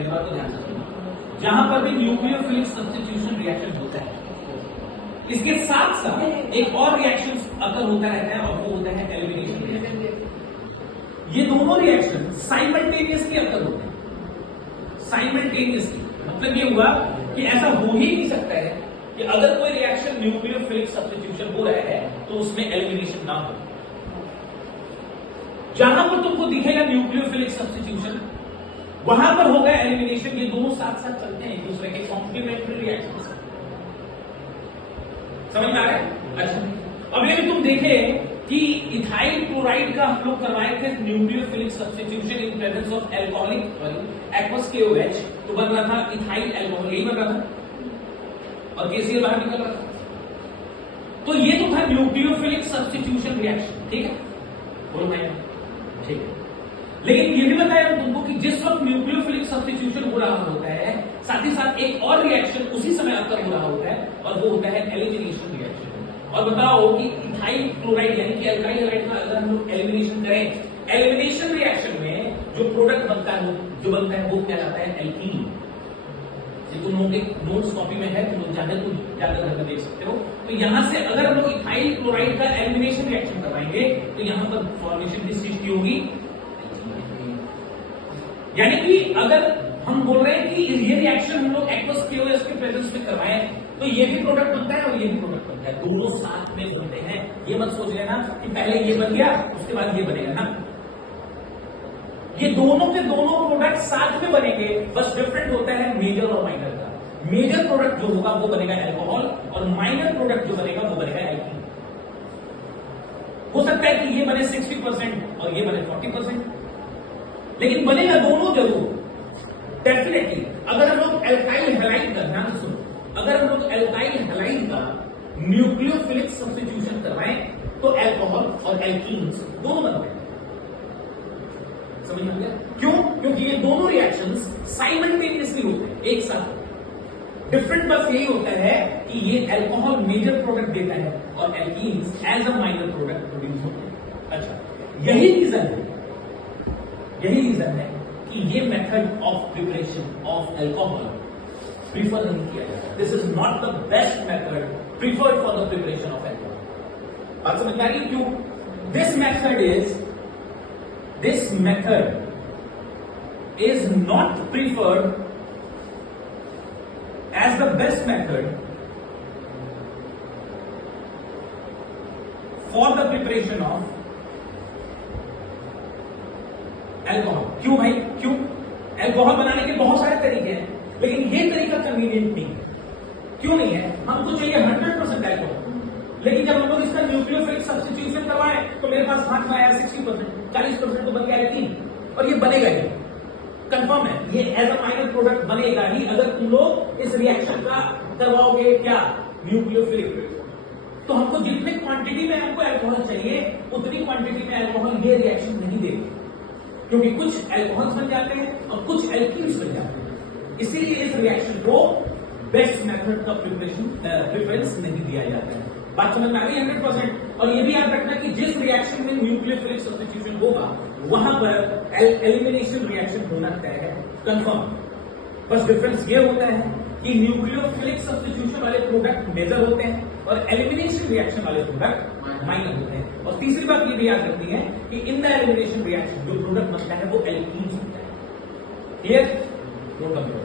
मेरे बात को ध्यान से सुनो, जहां पर भी न्यूक्लियोफिलिक सब्स्टिट्यूशन रिएक्शन होता है, इसके साथ साथ एक और रिएक्शन अगर होता रहता है और वो होता है एलिमिनेशन रिएक्शन। ये दोनों रिएक्शन साइमल्टेनियसली अगर होते हैं, साइमल्टेनियसली मतलब ये हुआ कि ऐसा हो ही नहीं सकता है कि अगर कोई रिएक्शन न्यूक्लियोफिलिक सब्स्टिट्यूशन हो रहा है तो उसमें एलिमिनेशन ना हो। जहां पर तुमको दिखेगा न्यूक्लियोफिलिक सब्स्टिट्यूशन वहां पर होगा एलिमिनेशन। ये दोनों साथ साथ चलते हैं, एक दूसरे के कॉम्प्लीमेंट्री रिएक्शन। समझ में आ रहा है? अच्छा, अब ये तुम देखे कि इथाइल क्लोराइड का हम लोग करवाए थे nucleophilic substitution in presence of alcoholic aqueous KOH, तो बन रहा था इथाइल अल्कोहल, यही बन रहा था और KCl बाहर निकल रहा था। तो ये तो था न्यूक्लियोफिलिक सब्स्टिट्यूशन रिएक्शन, ठीक है, बोलो भाई, ठीक है। लेकिन ये भी बताया तुमको कि जिस वक्त न्यूक्लियोफिलिक सब्स्टिट्यूशन हो रहा होता है, साथ ही साथ एक और रिएक्शन उसी समय अकर हो रहा होता है और वो होता है एलिमिनेशन रिएक्शन। और बताओ कि इथाइल क्लोराइड यानी कि अल्काइल हैलाइड का अगर हम लोग एलिमिनेशन करें, एलिमिनेशन रिएक्शन में जो प्रोडक्ट बनता है जो बनता है वो क्या कहलाता है? एल्कीन। ये तुम लोग एक नोट्स कॉपी में है, तुम लोग जाकर घर में देख सकते हो। तो यहां से अगर हम लोग इथाइल क्लोराइड का एलिमिनेशन रिएक्शन करवाएंगे तो यहां पर फॉर्मेशन की सृष्टि होगी। यानी कि अगर हम बोल रहे हैं कि ये रिएक्शन हम लोग एक्वस KOH के प्रेजेंस में करवाएं तो ये भी प्रोडक्ट बनता है और ये भी प्रोडक्ट बनता है, दोनों साथ में बनते हैं। ये मत सोच लेना कि पहले ये बन गया उसके बाद ये बनेगा ना, ये दोनों के दोनों प्रोडक्ट साथ में बनेंगे, बस डिफरेंट होता है मेजर और माइनर का। मेजर प्रोडक्ट जो होगा वो बनेगा अल्कोहल और माइनर प्रोडक्ट जो बनेगा वो बनेगा एल्कीन। हो सकता है कि ये बने 60% और ये बने 40%, लेकिन बनेगा दोनों जरूर, डेफिनेटली। अगर हम लोग एल्काइल हैलाइड का, ध्यान सुनो, अगर हम लोग एल्काइल हैलाइड का न्यूक्लियोफिलिक सब्स्टिट्यूशन करवाएं तो अल्कोहल और एल्कीन्स दोनों बनते हैं। समझ में आ गया? क्यों? क्योंकि ये दोनों रिएक्शंस साइमल्टेनियसली होते हैं, एक साथ। डिफरेंट बस यही होता है कि ये अल्कोहल मेजर प्रोडक्ट देता है और alkenes as a minor product produce होते हैं। अच्छा, यही रीजन है कि ये method of preparation of alcohol prefer नहीं किया जाता। This is not the best method preferred for the preparation of alcohol. बात समझ में आ रही? क्यों? This method is not preferred as the best method for the preparation of alcohol. क्यों भाई? क्यों? अल्कोहल बनाने के बहुत सारे तरीके हैं, लेकिन ये तरीका कन्वीनियंट नहीं है। क्यों नहीं है? हमको चाहिए 100% अल्कोहल, लेकिन जब हम लोग इसका न्यूक्लियोफिलिक सब्स्टिट्यूशन करवाएं तो मेरे पास हाथ में आया 60%, 40% तो बन गया एल्कीन, और ये बनेगा ही, कंफर्म है, ये एज अ माइनर प्रोडक्ट बनेगा ही अगर तुम लोग इस रिएक्शन का करवाओगे क्या? न्यूक्लियोफिलिक। तो हमको जितनी क्वांटिटी में हमको अल्कोहल चाहिए उतनी क्वांटिटी में अल्कोहल ये रिएक्शन नहीं देगी, क्योंकि कुछ अल्कोहल्स बन जाते हैं और कुछ एल्कीन्स बन जाते हैं। इसीलिए इस रिएक्शन को बेस्ट मेथड का प्रेफरेंस नहीं दिया जाता है। बात समझ में आ गई 100%। और ये भी याद रखना कि जिस रिएक्शन में न्यूक्लियोफिलिक सब्स्टिट्यूशन होगा वहां पर एलिमिनेशन रिएक्शन होना तय है, कंफर्म। बस डिफरेंस ये होता है कि न्यूक्लियोफिलिक सब्स्टिट्यूशन वाले प्रोडक्ट मेजर होते हैं और एलिमिनेशन रिएक्शन वाले प्रोडक्ट माइनर होते हैं। और तीसरी बात ये भी याद रखनी है कि इन द एलिमिनेशन रिएक्शन जो प्रोडक्ट बनता है वो एल्कीन्स होता है। क्लियर? नोट डाउन करो।